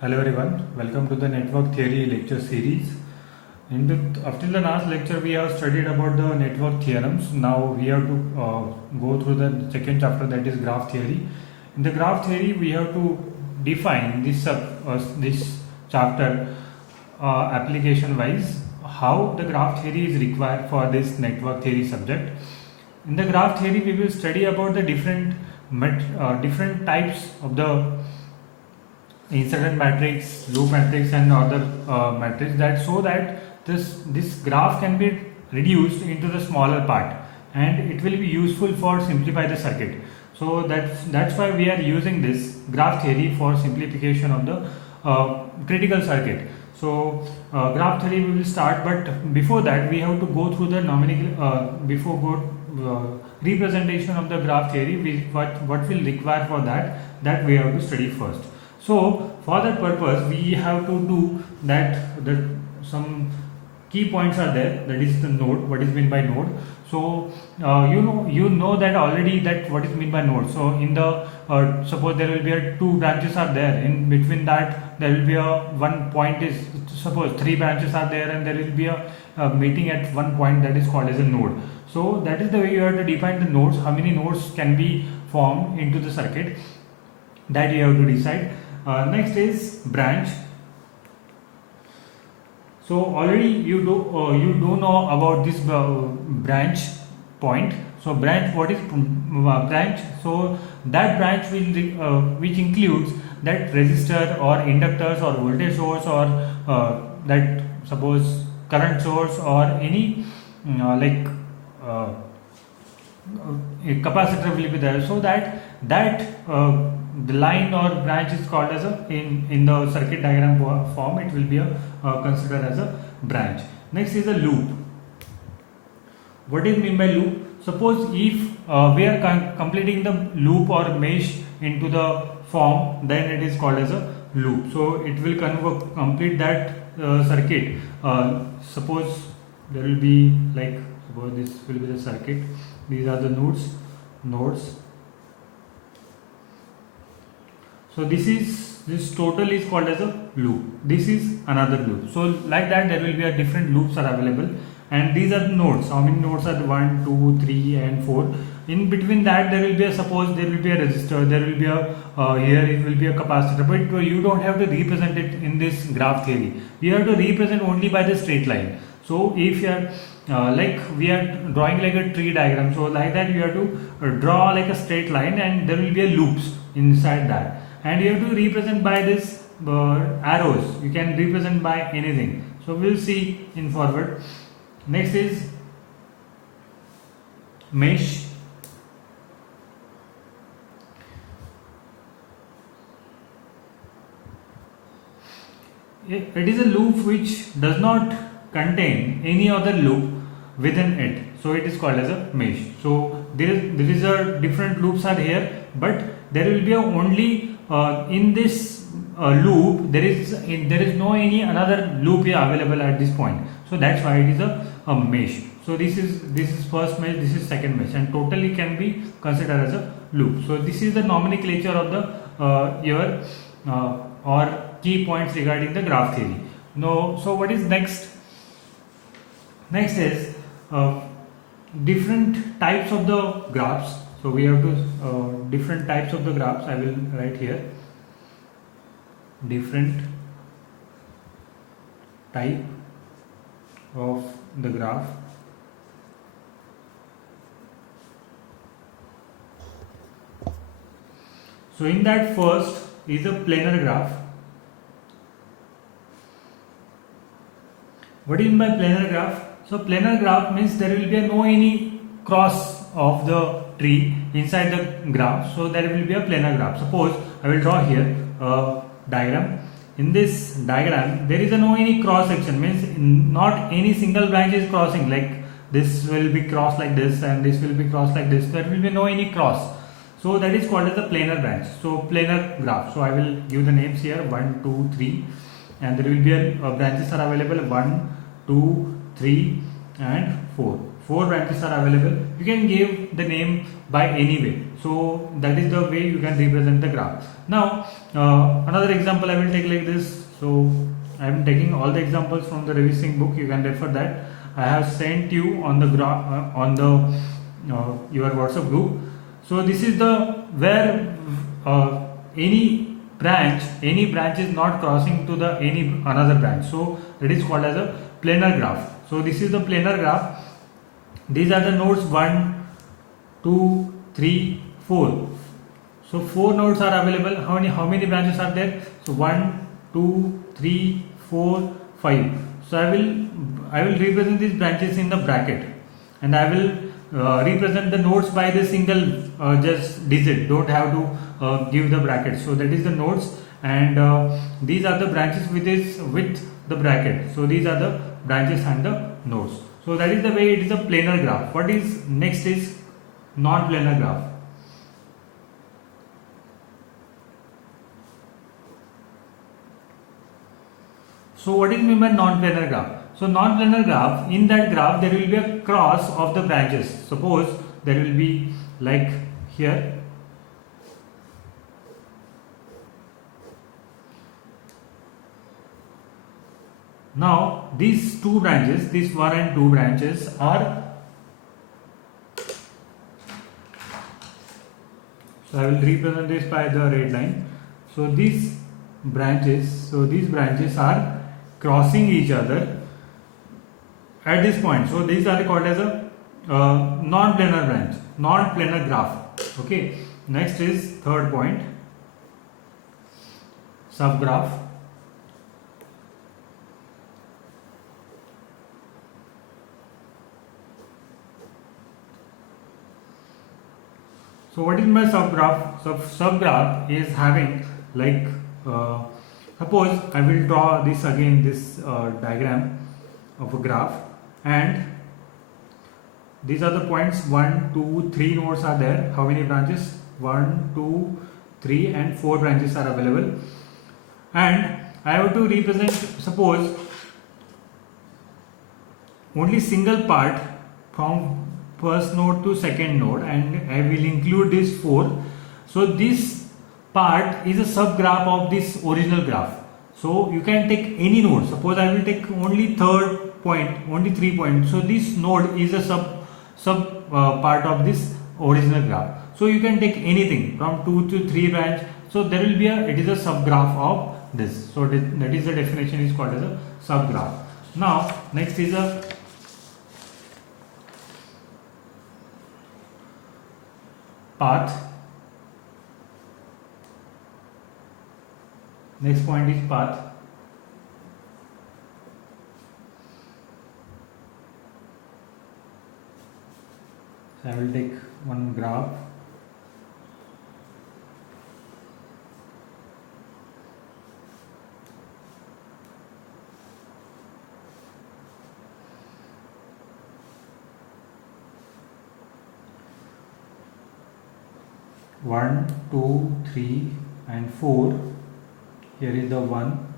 Hello everyone, welcome to the network theory lecture series. After the last lecture we have studied about the network theorems. Now we have to go through the second chapter, that is graph theory. In the graph theory we have to define this chapter application wise, how the graph theory is required for this network theory subject. In the graph theory we will study about the different types of the incident matrix, loop matrix, and other matrix, that so that this graph can be reduced into the smaller part, and it will be useful for simplify the circuit. So that's why we are using this graph theory for simplification of the critical circuit. So graph theory we will start, but before that we have to go through the representation of the graph theory. What will require for that we have to study first. So for that purpose we have to do that some key points are there, that is the node, what is meant by node. So you know that already, that what is meant by node. So in the suppose there will be two branches are there, in between that there will be a one point is, suppose three branches are there and there will be a meeting at one point, that is called as a node. So that is the way you have to define the nodes, how many nodes can be formed into the circuit, that you have to decide. Next is branch. So already you do know about this branch point. So branch, what is branch? So that branch will which includes that resistor or inductors or voltage source or that suppose current source or any a capacitor will be there. So that the line or branch is called as a, in the circuit diagram form, it will be considered as a branch. Next is a loop. What is mean by loop? Suppose if we are completing the loop or mesh into the form, then it is called as a loop. So it will complete that circuit. Suppose there will be suppose this will be the circuit. These are the nodes. So this total is called as a loop. This is another loop. So like that there will be a different loops are available, and these are the nodes. How many nodes are 1, 2, 3 and 4? In between that there will be suppose there will be a resistor, there will be a here it will be a capacitor, but you don't have to represent it in this graph theory. You have to represent only by the straight line. So if you are we are drawing like a tree diagram, so like that you have to draw like a straight line, and there will be a loops inside that, and you have to represent by this arrows. You can represent by anything. So we'll see in forward. Next is mesh. It is a loop which does not contain any other loop within it, so it is called as a mesh. So there is a different loops are here, but there will be only in this loop there is no any another loop available at this point. So that's why it is a mesh. So this is first mesh, this is second mesh, and totally can be considered as a loop. So this is the nomenclature of the your or key points regarding the graph theory. Now, so what is next? Next is different types of the graphs. So we have to different types of the graphs. I will write here different type of the graph. So in that first is a planar graph. What do you mean by planar graph? So planar graph means there will be no any cross of the tree inside the graph. So there will be a planar graph. Suppose I will draw here a diagram. In this diagram there is no any cross section, means not any single branch is crossing, like this will be crossed like this and this will be crossed like this. There will be no any cross. So that is called as a planar branch. So planar graph. So I will give the names here 1, 2, 3, and there will be branches are available 1, 2, 3 and 4. 4 branches are available, you can give the name by any way. So that is the way you can represent the graph. Now another example I will take like this. So I am taking all the examples from the revising book, you can refer that. I have sent you on the graph on the your WhatsApp group. So this is the where any branch is not crossing to the any another branch, so that is called as a planar graph. So this is the planar graph. These are the nodes 1, 2, 3, 4. So 4 nodes are available. How many branches are there? So 1, 2, 3, 4, 5. So I will represent these branches in the bracket, and I will represent the nodes by the single just digit. Don't have to give the bracket. So that is the nodes, and these are the branches with the bracket. So these are the branches and the nodes. So that is the way it is a planar graph. What is next is non-planar graph. So what is meant by non-planar graph? So non-planar graph, in that graph there will be a cross of the branches. Suppose there will be like here. Now these two branches, these 1 and 2 branches are, so I will represent this by the red line. So these branches are crossing each other at this point. So these are called as a non-planar branch, non-planar graph. Okay. Next is third point, subgraph. So what is my subgraph? So subgraph is having like suppose I will draw this again, this diagram of a graph, and these are the points 1, 2, 3 nodes are there. How many branches? 1, 2, 3 and 4 branches are available, and I have to represent, suppose only single part from first node to second node, and I will include this 4. So this part is a subgraph of this original graph. So you can take any node. Suppose I will take only third point, only 3 points. So this node is a sub part of this original graph. So you can take anything from 2 to 3 branch. So there will be it is a subgraph of this. So that is the definition is called as a subgraph. Now next is a path. Next point is path. So I will take one graph. One, 2, 3 and 4. Here is the 1,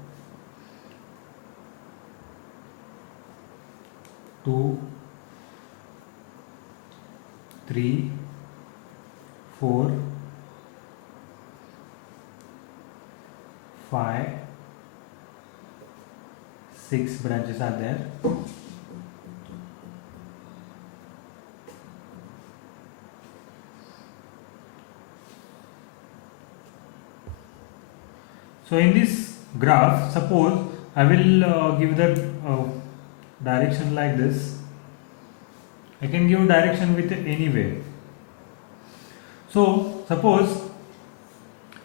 2, 3, 4, 5, 6 branches are there. So in this graph, suppose I will give the direction like this. I can give direction with any way. So suppose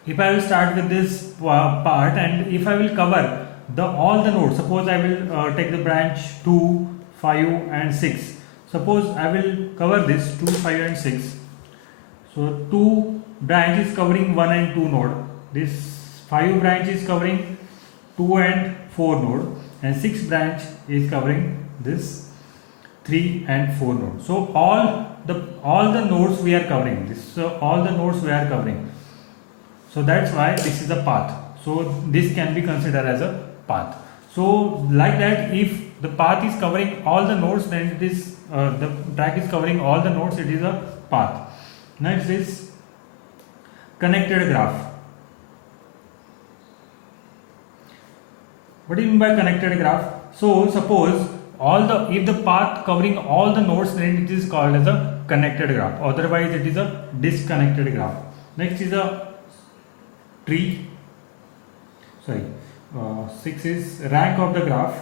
if I will start with this part, and if I will cover all the nodes, suppose I will take the branch 2, 5 and 6. Suppose I will cover this 2, 5 and 6. So 2 branch is covering 1 and 2 node. This 5 branch is covering 2 and 4 node, and 6 branch is covering this 3 and 4 node. So all the nodes we are covering this. So all the nodes we are covering. So that's why this is a path. So this can be considered as a path. So like that, if the path is covering all the nodes, then it is the track is covering all the nodes, it is a path. Next is connected graph. What do you mean by connected graph? So suppose if the path covering all the nodes, then it is called as a connected graph, otherwise it is a disconnected graph. Next is a tree. 6 is rank of the graph.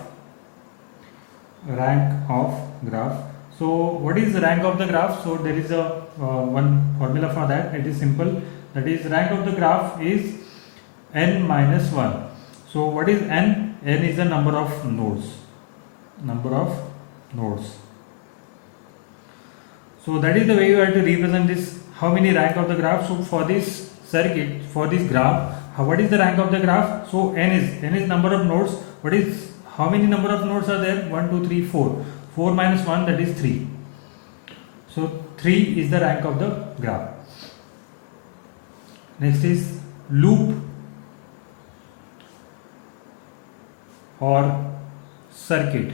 So what is the rank of the graph? So there is a one formula for that. It is simple, that is rank of the graph is n minus 1. So what is n? N is the number of nodes. So that is the way you have to represent this, how many rank of the graph. So for this circuit, for this graph, what is the rank of the graph? So n is number of nodes. How many number of nodes are there? 1 2 3 4. 4 minus 1, that is 3. So 3 is the rank of the graph. Next is loop or circuit.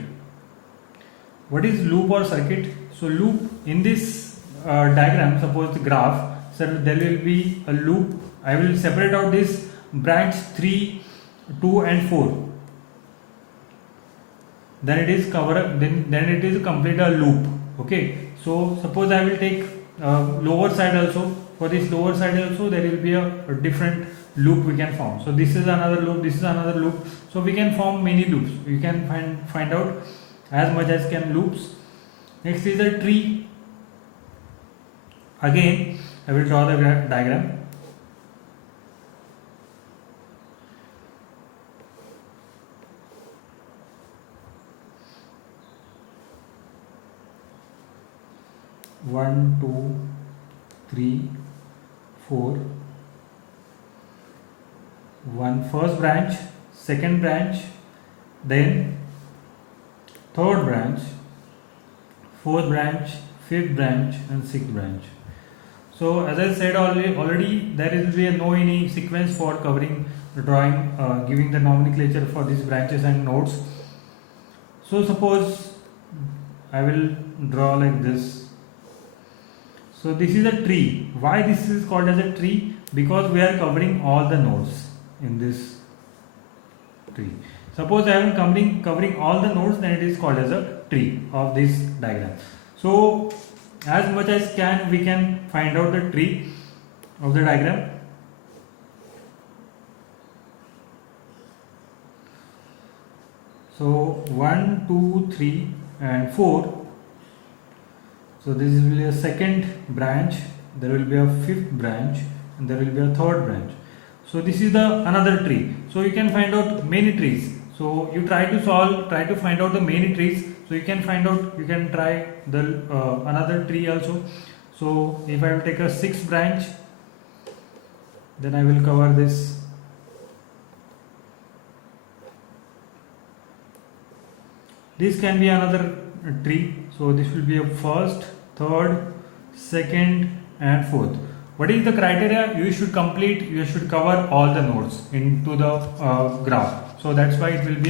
What is loop or circuit? So loop, in this diagram, suppose the graph, so there will be a loop. I will separate out this branch 3, 2 and 4. Then it is then it is complete a loop. Okay, so suppose I will take lower side also. For this lower side also, there will be a different loop we can form. So this is another loop, this is another loop. So we can form many loops. We can find out as much as can loops. Next is a tree. Again, I will draw the diagram. One, two, three, 4. One first branch, second branch, then third branch, fourth branch, fifth branch and sixth branch. So as I said already, there will be no any sequence for covering the drawing, giving the nomenclature for these branches and nodes. So suppose I will draw like this. So this is a tree. Why this is called as a tree? Because we are covering all the nodes in this tree. Suppose I am covering all the nodes, then it is called as a tree of this diagram. So as much as we can find out the tree of the diagram. So 1, 2, 3 and 4. So this will be a second branch, there will be a fifth branch and there will be a third branch. So this is the another tree. So you can find out many trees. So you try to find out the many trees. So you can try the another tree also. So if I will take a sixth branch, then I will cover this. This can be another tree. So this will be a first, third, second and fourth. What is the criteria? You should cover all the nodes into the graph. So that's why it will be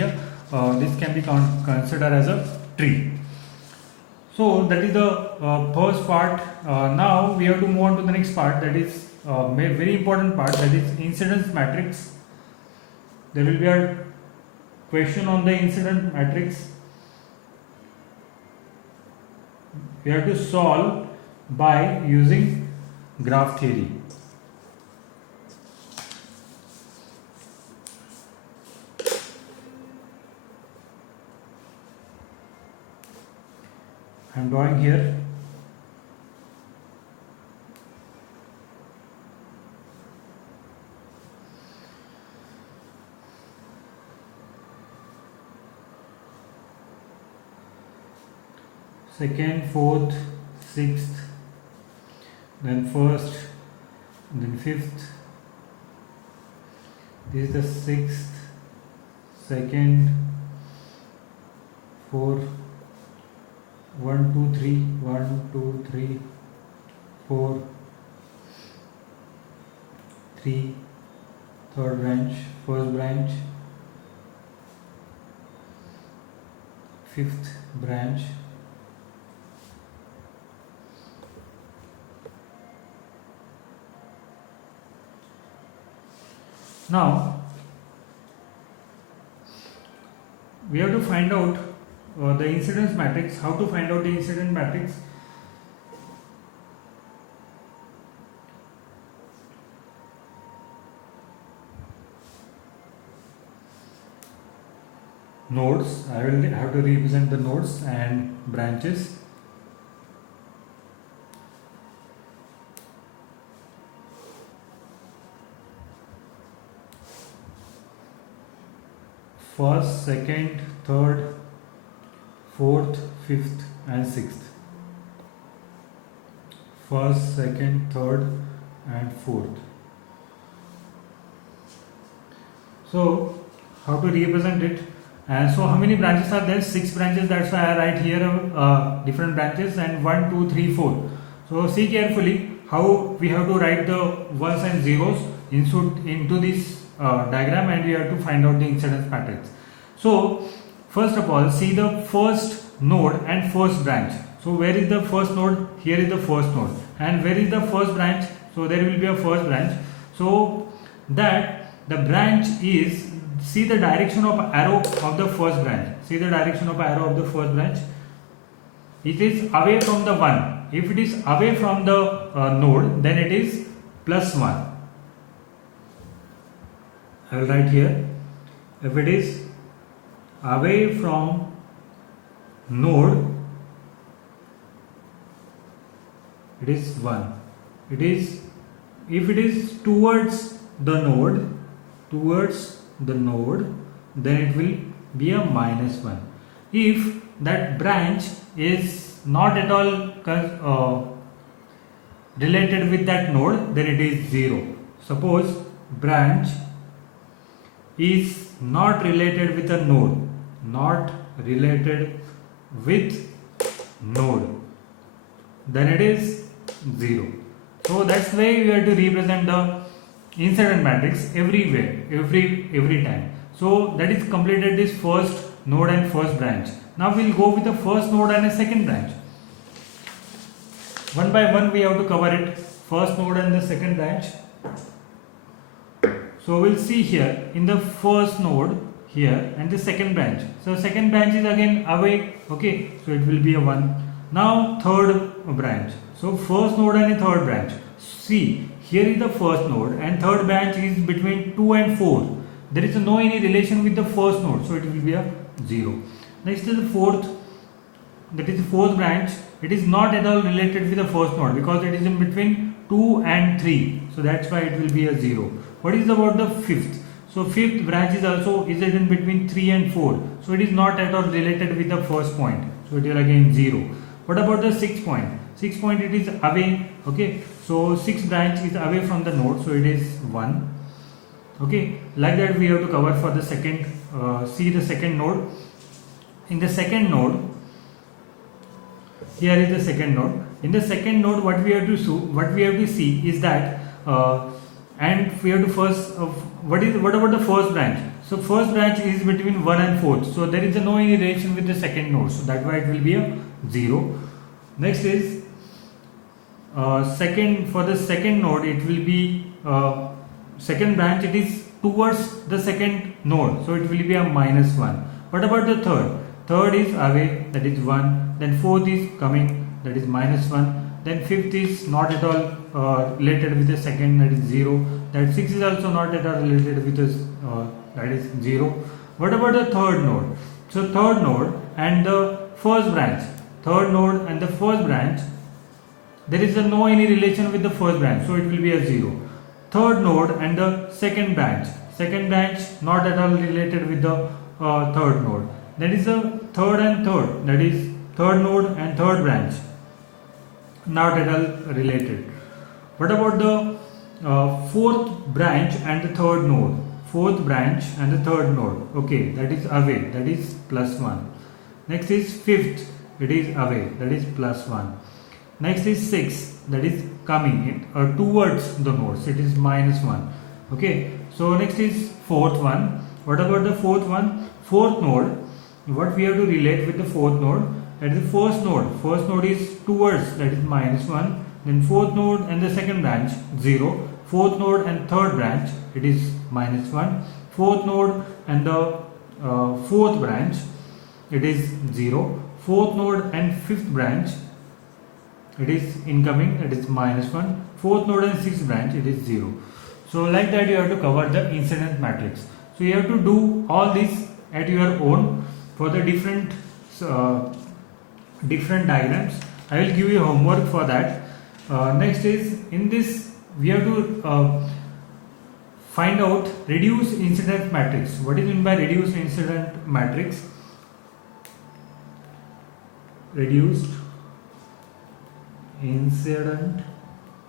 this can be considered as a tree. So that is the first part. Now we have to move on to the next part, that is very important part, that is incidence matrix. There will be a question on the incidence matrix. We have to solve by using graph theory. I am drawing here. Second, fourth, sixth, then first, then fifth. This is the sixth, second, fourth, 1, 2, 3, 1, 2, 3, 4, 3, third branch, first branch, fifth branch. Now we have to find out the incidence matrix. How to find out the incidence matrix? Nodes. I will have to represent the nodes and branches. First, second, third, fourth, fifth and sixth. First, second, third and fourth. So how to represent it? And so how many branches are there? 6 branches. That's why I write here different branches, and 1, 2, 3, 4. So see carefully how we have to write the ones and zeros into this diagram, and we have to find out the incidence matrix. So first of all, see the first node and first branch. So where is the first node? Here is the first node. And where is the first branch? So there will be a first branch. So that the branch is, see the direction of arrow of the first branch. See the direction of arrow of the first branch. It is away from the 1. If it is away from the node, then it is +1. I will write here. If it is away from node, it is 1. It is, if it is towards the node, then it will be a -1. If that branch is not at all related with that node, then it is 0. Suppose branch is not related with a node, then it is 0. So that's why we have to represent the incident matrix everywhere, every time. So that is completed this first node and first branch. Now we'll go with the first node and a second branch. One by one we have to cover it. First node and the second branch. So we'll see here in the first node here and the second branch. So second branch is again away. Okay, so it will be a 1. Now third branch. So first node and a third branch. See, here is the first node and third branch is between 2 and 4. There is no any relation with the first node, so it will be a 0. Next is the fourth, that is the fourth branch. It is not at all related with the first node because it is in between 2 and 3. So that's why it will be a 0. What is about the fifth? So fifth branch is also is in between 3 and 4. So it is not at all related with the first point. So it is again 0. What about the sixth point? Sixth point, it is away. Okay, so sixth branch is away from the node, so it is 1. Okay, like that we have to cover for the second. See the second node. In the second node, here is the second node. In the second node, what we have to see is that, and we have to first. What about the first branch? So first branch is between 1 and 4. So there is no any relation with the second node. So that's why it will be a 0. Next is second. For the second node, it will be second branch. It is towards the second node, so it will be a -1. What about the third? Third is away, that is 1. Then fourth is coming, that is -1. Then fifth is not at all related with the second, that is 0. That 6 is also not at all related with this, that is 0. What about the third node? So third node and the first branch. Third node and the first branch, there is no any relation with the first branch, so it will be a 0. Third node and the second branch. Second branch not at all related with the third node. That is the third and third. That is third node and third branch. Not at all related. What about the fourth branch and the third node? Fourth branch and the third node. Okay, that is away. That is +1. Next is fifth. It is away. That is +1. Next is sixth. That is coming towards the nodes. It is -1. Okay. So next is fourth one. What about the fourth one? Fourth node what we have to relate with the fourth node, that is the first node. First node is towards, that is -1, then fourth node and the second branch 0, fourth node and third branch it is -1, fourth node and the fourth branch it is 0, fourth node and fifth branch it is incoming, it is -1, fourth node and sixth branch it is 0. So like that you have to cover the incident matrix. So you have to do all this at your own for the different diagrams. I will give you homework for that. Next is, in this we have to find out reduced incident matrix. What is meant by reduced incident matrix? Reduced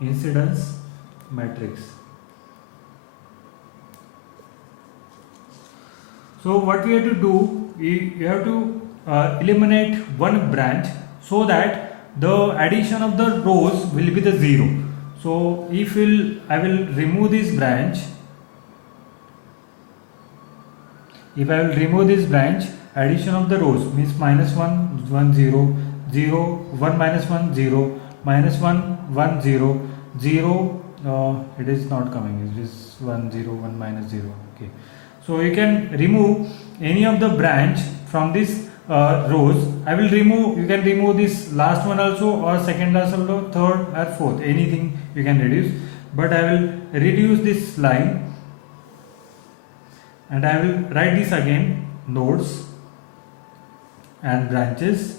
incidence matrix. So what we have to do, you have to eliminate one branch so that the addition of the rows will be the 0. So if I will remove this branch, if I will remove this branch, addition of the rows means -1 1 0 0 1 -1 0 -1 1 0 0, it is not coming, it is 1 0 1 -0. Okay, so you can remove any of the branch from this rows. I will remove, you can remove this last one also, or second last also, third or fourth, anything you can reduce, but I will reduce this line and I will write this again, nodes and branches.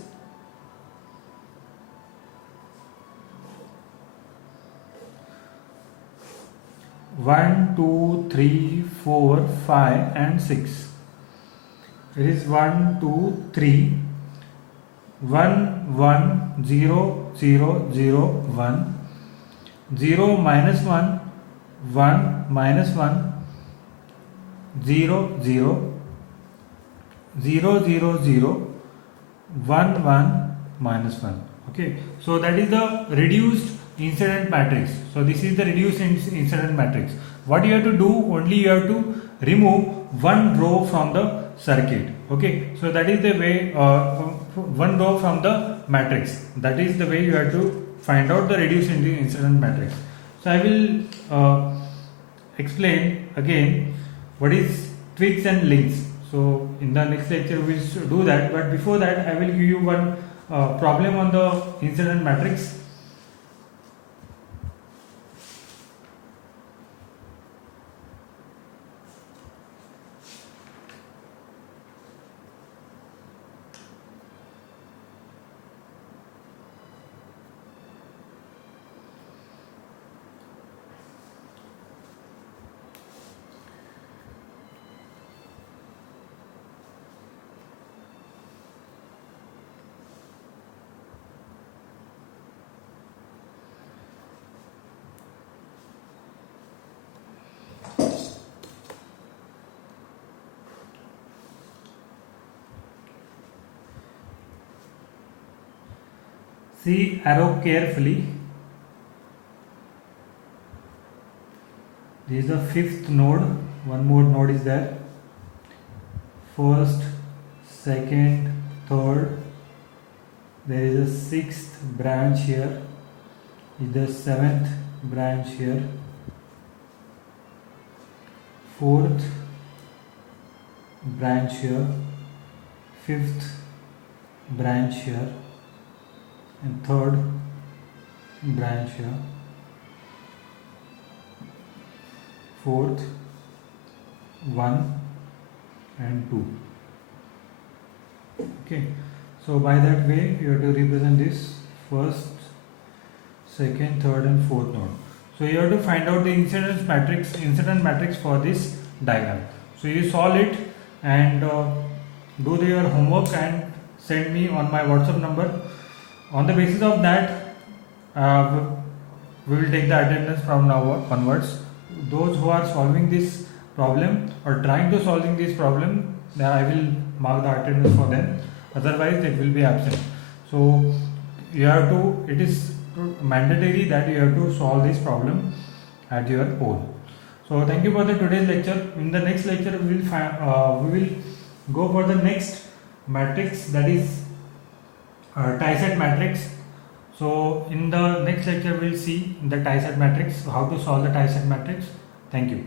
One, 2, 3, 4, 5 and 6. It is 1 2 3 1 1 0 0 0 1 0 -1 1 -1 0 0 0 0 0 1 1 -1. Okay, so that is the reduced incident matrix. So this is the reduced incident matrix. What you have to do, only you have to remove one row from the circuit. Okay, so that is the way, one row from the matrix, that is the way you have to find out the reduced incident matrix. So I will explain again what is twigs and links. So in the next lecture we will do that, but before that I will give you one problem on the incident matrix. See arrow carefully. This is the fifth node. One more node is there. First, second, third. There is a sixth branch here. Is the seventh branch here. Fourth branch here. Fifth branch here. And third branch here, fourth, 1 and 2. Okay, so by that way you have to represent this first, second, third and fourth node. So you have to find out the incident matrix for this diagram. So you solve it and do your homework and send me on my WhatsApp number. On the basis of that, we will take the attendance from now onwards. Those who are solving this problem or trying to solving this problem, then I will mark the attendance for them. Otherwise, it will be absent. So you have to. It is mandatory that you have to solve this problem at your own. So thank you for the today's lecture. In the next lecture, we will go for the next matrix, that is tie-set matrix. So in the next lecture we'll see the tie-set matrix, how to solve the tie-set matrix. Thank you.